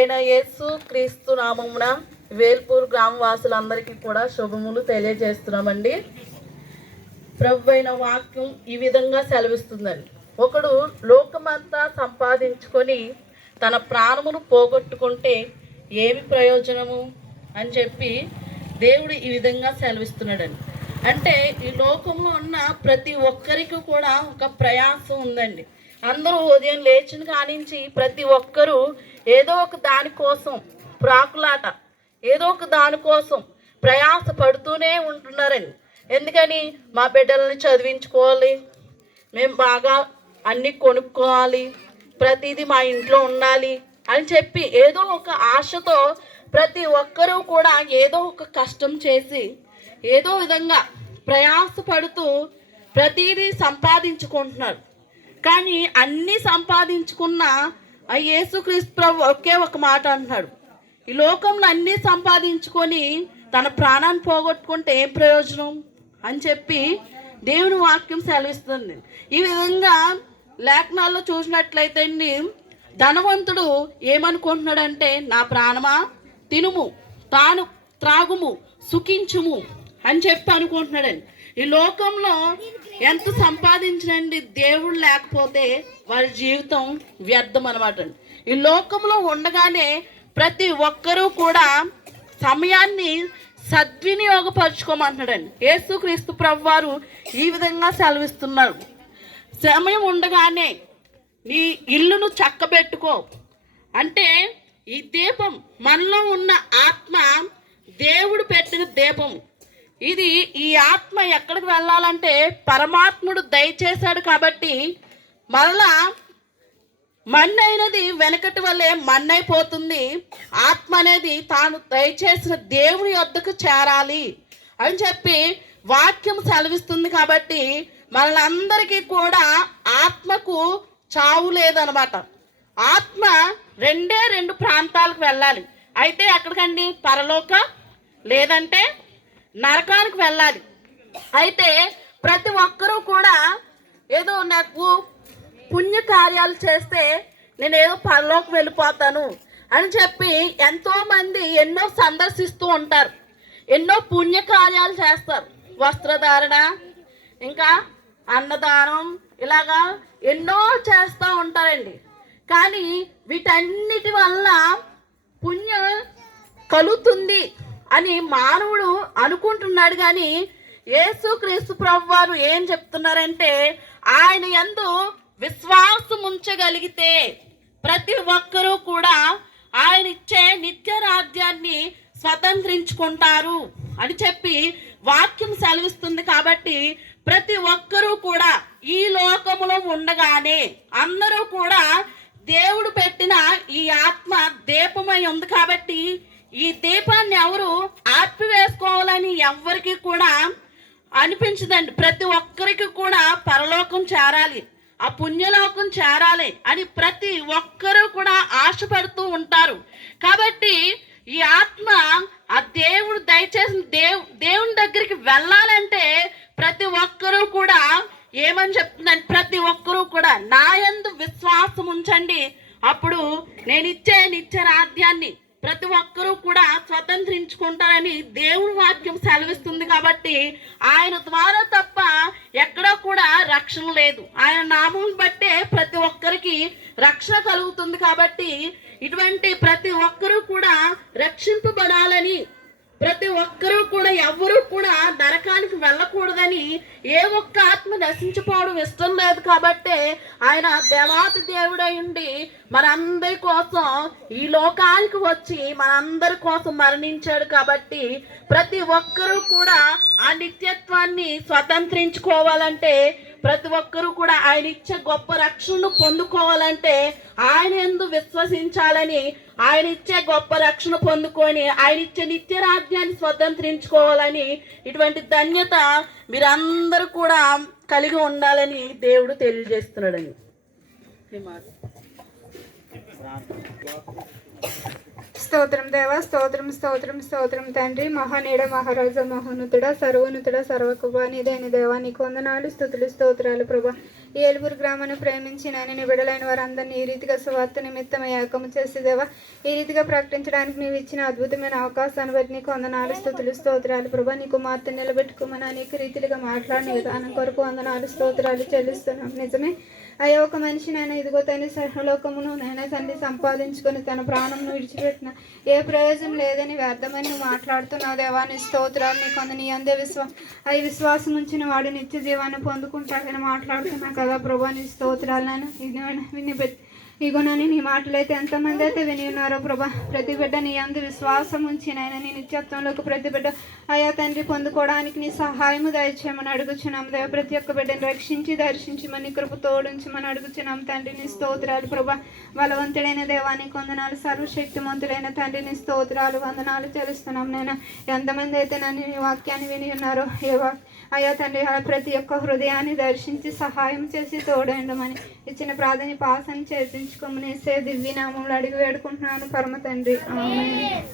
యేసు క్రీస్తు నామమున వేల్పూర్ గ్రామ వాసులందరికీ కూడా శుభములు తెలియజేస్తున్నామండి. ప్రభు అయిన వాక్యం ఈ విధంగా సెలవిస్తుందండి. ఒకడు లోకమంతా సంపాదించుకొని తన ప్రాణమును పోగొట్టుకుంటే ఏమి ప్రయోజనము అని చెప్పి దేవుడు ఈ విధంగా సెలవిస్తున్నాడండి. అంటే ఈ లోకంలో ఉన్న ప్రతి ఒక్కరికి కూడా ఒక ప్రయాసం ఉందండి. అందరూ ఉదయం లేచిన కానించి ప్రతి ఒక్కరూ ఏదో ఒక దానికోసం ప్రాకులాట, ఏదో ఒక దానికోసం ప్రయాస పడుతూనే ఉంటున్నారండి. ఎందుకని? మా బిడ్డలని చదివించుకోవాలి, మేము బాగా అన్నీ కొనుక్కోవాలి, ప్రతిదీ మా ఇంట్లో ఉండాలి అని చెప్పి ఏదో ఒక ఆశతో ప్రతి ఒక్కరూ కూడా ఏదో ఒక కష్టం చేసి ఏదో విధంగా ప్రయాసపడుతూ ప్రతిదీ సంపాదించుకుంటున్నారు. కానీ అన్నీ సంపాదించుకున్న ఆ యేసుక్రీస్తు ప్రభు ఒకే ఒక మాట అంటున్నాడు, ఈ లోకంలో అన్నీ సంపాదించుకొని తన ప్రాణాన్ని పోగొట్టుకుంటే ఏం ప్రయోజనం అని చెప్పి దేవుని వాక్యం సెలవిస్తుంది. ఈ విధంగా లేఖనాల్లో చూసినట్లయితే ధనవంతుడు ఏమనుకుంటున్నాడంటే, నా ప్రాణమా తినుము, తాను త్రాగుము, సుఖించుము అని చెప్పి అనుకుంటున్నాడండి. ఈ లోకంలో ఎంత సంపాదించనండి, దేవుడు లేకపోతే వారి జీవితం వ్యర్థం అనమాట అండి. ఈ లోకంలో ఉండగానే ప్రతి ఒక్కరూ కూడా సమయాన్ని సద్వినియోగపరచుకోమంటున్నాడండి. యేసుక్రీస్తు ప్రభు వారు ఈ విధంగా సెలవిస్తున్నారు, సమయం ఉండగానే నీ ఇల్లును చక్కబెట్టుకో. అంటే ఈ దీపం, మనలో ఉన్న ఆత్మ దేవుడు పెట్టిన దీపం. ఇది ఈ ఆత్మ ఎక్కడికి వెళ్ళాలంటే పరమాత్ముడు దయచేశాడు కాబట్టి మరలా మన్నైనది వెనకటి వల్లే మన్నైపోతుంది. ఆత్మ అనేది తాను దయచేసిన దేవుని యొద్దకు చేరాలి అని చెప్పి వాక్యం సెలవిస్తుంది. కాబట్టి మనందరికీ కూడా ఆత్మకు చావు లేదనమాట. ఆత్మ రెండు ప్రాంతాలకు వెళ్ళాలి. అయితే ఎక్కడికండి? పరలోక లేదంటే నరకానికి వెళ్ళాలి. అయితే ప్రతి ఒక్కరూ కూడా ఏదో నాకు పుణ్యకార్యాలు చేస్తే నేను ఏదో పరలోకి వెళ్ళిపోతాను అని చెప్పి ఎంతోమంది ఎన్నో సందర్శిస్తూ ఉంటారు, ఎన్నో పుణ్యకార్యాలు చేస్తారు. వస్త్రధారణ, ఇంకా అన్నదానం, ఇలాగా ఎన్నో చేస్తూ ఉంటారండి. కానీ వీటన్నిటి వల్ల పుణ్యం కలుగుతుంది అని మానవుడు అనుకుంటున్నాడు. కానీ యేసుక్రీస్తు ప్రభు వారు ఏం చెప్తున్నారంటే, ఆయన యందు విశ్వాసం ఉంచగలిగితే ప్రతి ఒక్కరూ కూడా ఆయన ఇచ్చే నిత్య రాజ్యాన్ని స్వతంత్రించుకుంటారు అని చెప్పి వాక్యం సెలవిస్తుంది. కాబట్టి ప్రతి ఒక్కరూ కూడా ఈ లోకములో ఉండగానే అందరూ కూడా దేవుడు పెట్టిన ఈ ఆత్మ దీపమై ఉంది. కాబట్టి ఈ దీపాన్ని ఎవరు ఆర్పివేసుకోవాలని ఎవరికి కూడా అనిపించదండి. ప్రతి ఒక్కరికి కూడా పరలోకం చేరాలి, ఆ పుణ్యలోకం చేరాలి అని ప్రతి ఒక్కరూ కూడా ఆశపడుతూ ఉంటారు. కాబట్టి ఈ ఆత్మ ఆ దేవుడు దయచేసిన దేవుని దగ్గరికి వెళ్ళాలంటే ప్రతి ఒక్కరూ కూడా ఏమని చెప్తుందండి, ప్రతి ఒక్కరూ కూడా నా యందు విశ్వాసం ఉంచండి, అప్పుడు నేను ఇచ్చే నిత్య రాజ్యాన్ని ప్రతి ఒక్కరూ కూడా స్వతంత్రించుకుంటారని దేవుని వాక్యం సెలవిస్తుంది. కాబట్టి ఆయన ద్వారా తప్ప ఎక్కడా కూడా రక్షణ లేదు. ఆయన నామం బట్టే ప్రతి ఒక్కరికి రక్షణ కలుగుతుంది. కాబట్టి ఇటువంటి ప్రతి ఒక్కరూ కూడా రక్షింపబడాలని, ప్రతి ఒక్కరూ కూడా ఎవరూ కూడా నరకానికి వెళ్ళకూడదని, ఏ ఒక్క ఆత్మ నశించిపోవడం ఇష్టం లేదు. కాబట్టి ఆయన దేవాతి దేవుడై ఉండి మనందరి కోసం ఈ లోకానికి వచ్చి మనందరి కోసం మరణించాడు. కాబట్టి ప్రతి ఒక్కరూ కూడా ఆ నిత్యత్వాన్ని స్వతంత్రించుకోవాలంటే, ప్రతి ఒక్కరూ కూడా ఆయన ఇచ్చే గొప్ప రక్షణను పొందుకోవాలంటే ఆయన యందు విశ్వసించాలని, ఆయన ఇచ్చే గొప్ప రక్షణ పొందుకొని ఆయన ఇచ్చే నిత్య రాజ్యాన్ని స్వతంత్రించుకోవాలని, ఇటువంటి ధన్యత మీరందరూ కూడా కలిగి ఉండాలని దేవుడు తెలియజేస్తున్నాడండి. స్తోత్రం దేవా, స్తోత్రం స్తోత్రం స్తోత్రం తండ్రి, మహానీడ మహారాజా మహోన్నతుడ సర్వోన్నతుడ సర్వకృపానిధైన దేవా, నీకు వందనాలు స్తుతులు స్తోత్రాలు ప్రభా. ఈ ఏలుగురు గ్రామాన్ని ప్రేమించి నాయన నీ బిడ్డలైన వారందరినీ ఈ రీతిగా సువార్త నిమిత్తం ఏకము చేసి దేవా ఈ రీతిగా ప్రకటించడానికి నీవు ఇచ్చిన అద్భుతమైన అవకాశాన్ని బట్టి నీకు వందనాలు స్తుతులు స్తోత్రాలు ప్రభా నీ కుమార్తె నిలబెట్టుకోమని అనేక రీతిలుగా మాట్లాడిన విధానం కొరకు వందనాలు స్తోత్రాలు చెల్లిస్తున్నాం. నిజమే అయ్యా, ఒక మనిషి నాయన ఇదిగో తండ్రి సర్వలోకమును నాయన తండ్రి సంపాదించుకొని తన ప్రాణంను విడిచిపెట్టిన ఏ ప్రయోజనం లేదని వ్యర్థమని నువ్వు మాట్లాడుతున్నావు దేవా. నీ స్తోత్రాలు నీ కొంత నీ అందే విశ్వాసం ఉంచిన వాడు నిత్య జీవాన్ని పొందుకుంటాడని మాట్లాడుతున్నావు కదా ప్రభా. నీ స్తోత్రాలు నేను విని ఇగోనని నీ మాటలైతే ఎంతమంది అయితే విని ఉన్నారో ప్రభా. ప్రతి బిడ్డ నీ అందు విశ్వాసం ఉంచి నాయన నీ నిత్యత్వంలోకి ప్రతి బిడ్డ అయా తండ్రి పొందుకోవడానికి నీ సహాయము దయచేయమని అడుగుచున్నాం దేవ. ప్రతి ఒక్క బిడ్డను రక్షించి దర్శించమని కృప తోడించమని అడుగుచున్నాం తండ్రి. నీ స్తోత్రాలు ప్రభా. బలవంతుడైన దేవానికి వందనాలు, సర్వశక్తిమంతుడైన తండ్రి నీ స్తోత్రాలు వందనాలు తెలుస్తున్నాం. నేను ఎంతమంది అయితే నన్ను నీ వాక్యాన్ని విని ఉన్నారో అయ్యా తండ్రి ప్రతి ఒక్క హృదయాన్ని దర్శించి సహాయం చేసి తోడండమని ఇచ్చిన ప్రార్థన పాసని చేర్పించుకోమని దివ్య నామంలో అడిగి వేడుకుంటున్నాను పరమ తండ్రి. ఆమేన్.